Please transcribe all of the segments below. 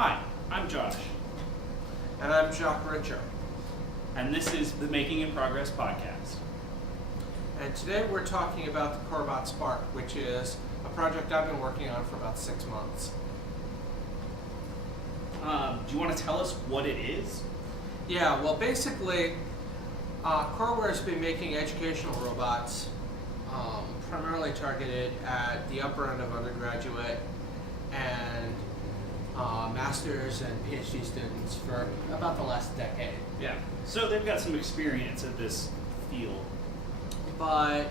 Hi, I'm Josh, And I'm Jacques Richer. and this is the Making in Progress podcast. And today we're talking about the Corobot Spark, which is a project I've been working on for about 6 months. Do you want to tell us what it is? Yeah, well basically, Corobot has been making educational robots primarily targeted at the upper end of undergraduate and master's and PhD students for about the last decade. Yeah. So they've got some experience at this field. But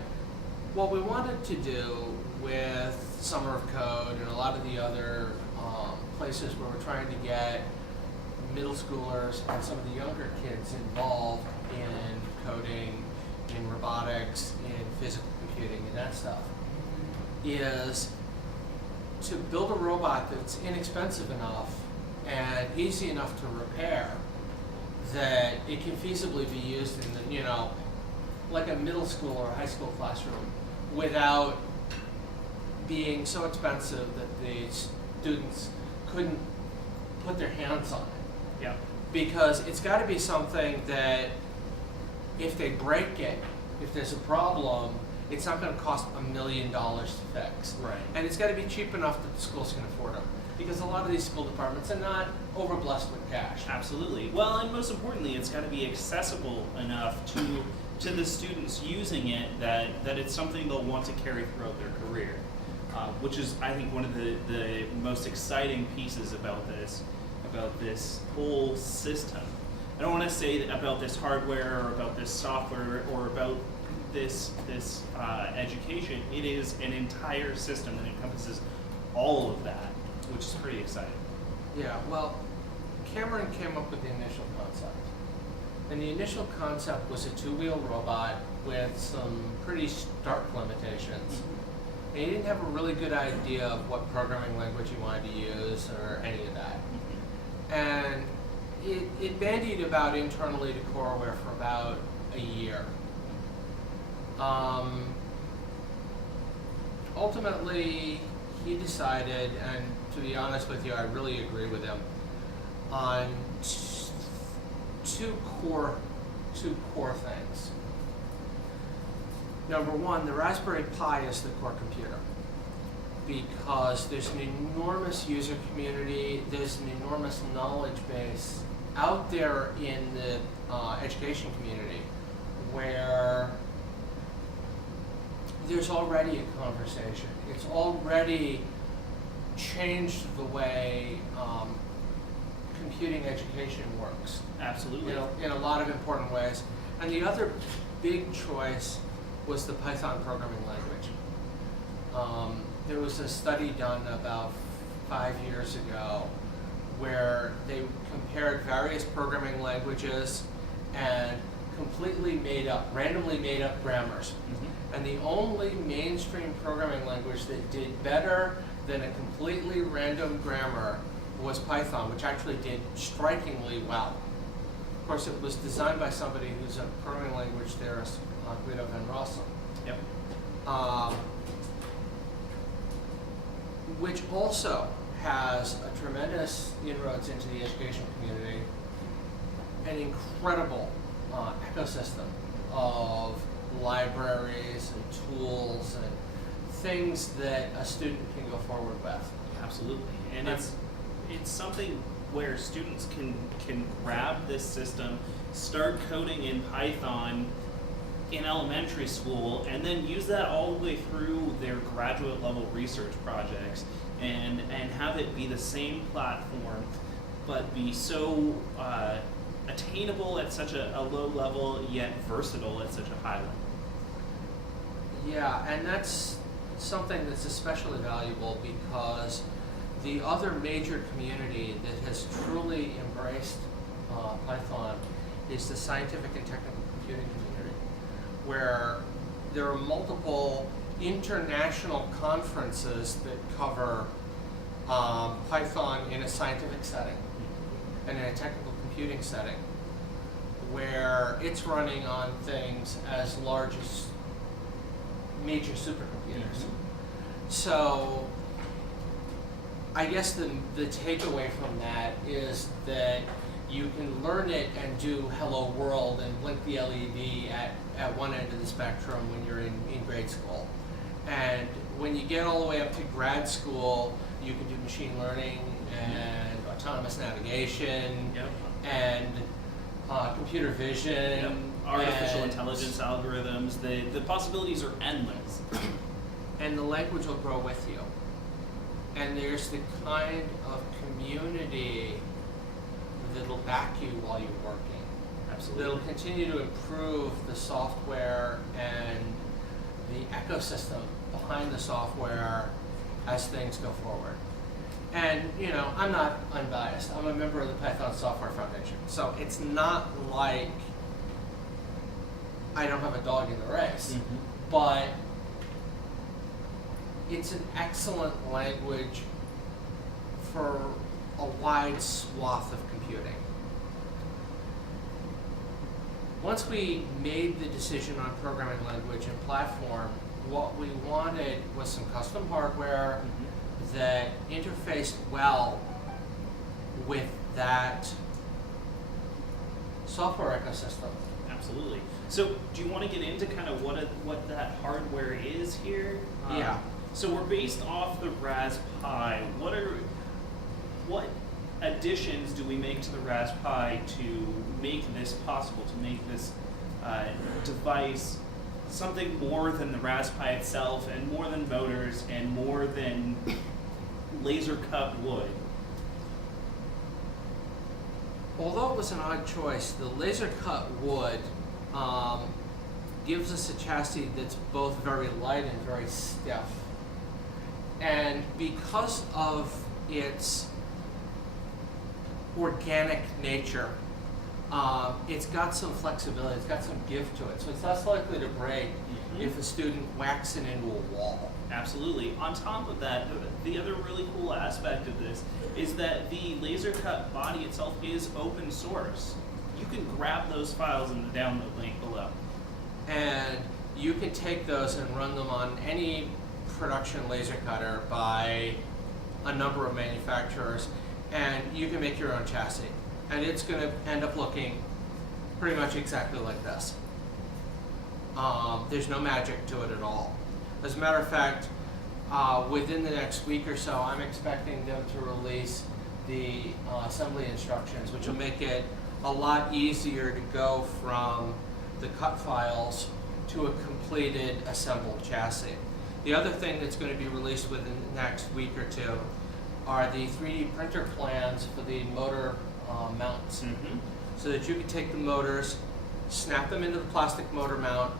what we wanted to do with Summer of Code and a lot of the other places where we're trying to get middle schoolers and some of the younger kids involved in coding, in robotics, in physical computing and that stuff, is to build a robot that's inexpensive enough and easy enough to repair that it can feasibly be used in the, like a middle school or high school classroom without being so expensive that the students couldn't put their hands on it. Yeah. Because it's got to be something that if they break it, if there's a problem, it's not going to cost $1 million to fix. Right. And it's got to be cheap enough that the schools can afford them. Because a lot of these school departments are not overblessed with cash. Absolutely. Well, and most importantly, it's got to be accessible enough to the students using it that it's something they'll want to carry throughout their career, which is, I think, one of the most exciting pieces about this whole system. I don't want to say that about this hardware or about this software or about this education. It is an entire system that encompasses all of that, which is pretty exciting. Yeah, well, Cameron came up with the initial concept. And the initial concept was a two-wheel robot with some pretty stark limitations. And he didn't have a really good idea of what programming language he wanted to use or any of that. And it bandied about internally to Coreware for about a year. Ultimately, he decided, and to be honest with you, I really agree with him, on two core things. Number one, the Raspberry Pi is the core computer because there's an enormous user community, there's an enormous knowledge base out there in the education community where there's already a conversation. It's already changed the way computing education works. Absolutely. In a lot of important ways. And the other big choice was the Python programming language. There was a study done about 5 years ago where they compared various programming languages and randomly made up grammars. Mm-hmm. And the only mainstream programming language that did better than a completely random grammar was Python, which actually did strikingly well. Of course, it was designed by somebody who's a programming language theorist, Guido van Rossum. Yep. Which also has a tremendous inroads into the education community, an incredible ecosystem of libraries and tools and things that a student can go forward with. Absolutely. And it's something where students can grab this system, start coding in Python in elementary school, and then use that all the way through their graduate level research projects and have it be the same platform but be so attainable at such a low level yet versatile at such a high level. Yeah, and that's something that's especially valuable because the other major community that has truly embraced Python is the scientific and technical computing community, where there are multiple international conferences that cover Python in a scientific setting and in a technical computing setting, where it's running on things as large as major supercomputers. So I guess the takeaway from that is that you can learn it and do Hello World and blink the LED at one end of the spectrum when you're in grade school. And when you get all the way up to grad school, you can do machine learning and autonomous navigation Yep. and computer vision. Yep. Artificial and- intelligence algorithms. The possibilities are endless. And the language will grow with you. And there's the kind of community that'll back you while you're working. Absolutely. That'll continue to improve the software and the ecosystem behind the software as things go forward. And, you know, I'm not unbiased. I'm a member of the Python Software Foundation. So it's not like I don't have a dog in the race. Mhm. But it's an excellent language for a wide swath of computing. Once we made the decision on programming language and platform, what we wanted was some custom hardware that interfaced well with that software ecosystem. Absolutely. So, do you want to get into kind of what that hardware is here? Yeah. So we're based off the Raspberry Pi. What additions do we make to the Raspberry Pi to make this possible? To make this device something more than the Raspberry Pi itself, and more than motors, and more than laser cut wood? Although it was an odd choice, the laser cut wood gives us a chassis that's both very light and very stiff. And because of its organic nature, it's got some flexibility, it's got some give to it. So it's less likely to break if a student whacks it into a wall. Absolutely. On top of that, the other really cool aspect of this is that the laser cut body itself is open source. You can grab those files in the download link below. And you can take those and run them on any production laser cutter by a number of manufacturers, and you can make your own chassis. And it's going to end up looking pretty much exactly like this. There's no magic to it at all. As a matter of fact, within the next week or so, I'm expecting them to release the assembly instructions, which will make it a lot easier to go from the cut files to a completed assembled chassis. The other thing that's going to be released within the next week or two are the 3D printer plans for the motor mounts, so that you can take the motors, snap them into the plastic motor mount,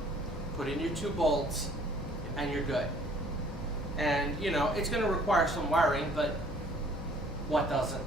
put in your 2 bolts, and you're good. And you know, it's going to require some wiring, but what doesn't?